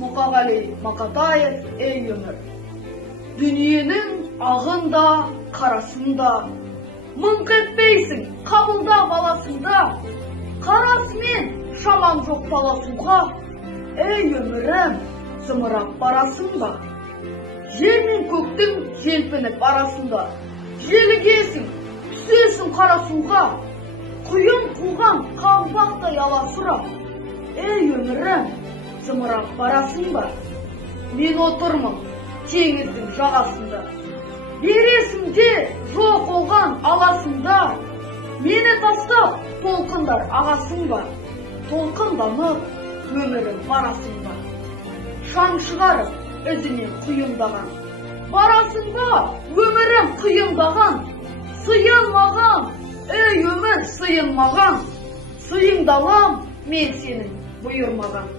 Мұқағали Мақатаев, ей өмір. Дүниенің ағында, қарасында, мыңқ етпейсің, қабылда баласында, қарасымен шаман жоқ таласуға, ей өмірім, зымырап барасың ба? Жер мен көктің желпініп арасында, желігесің, түсесің қарасуға, құйын қуған қаңбақтай аласұрап, ей өмірім, зымырап барасың ба? Мен отырмын теңіздің жағасында, бересің де жоқ олған аласында, мені тастап толқындар ағасың ба? Толқынданып өмірім барасың ба? Шаң шығарып ізінен құйындаған, барасың ба өмірім қиындаған? Сыйын маған, ей өмір сыйын маған, сыйыңдалам мен сенің бұйырмаған.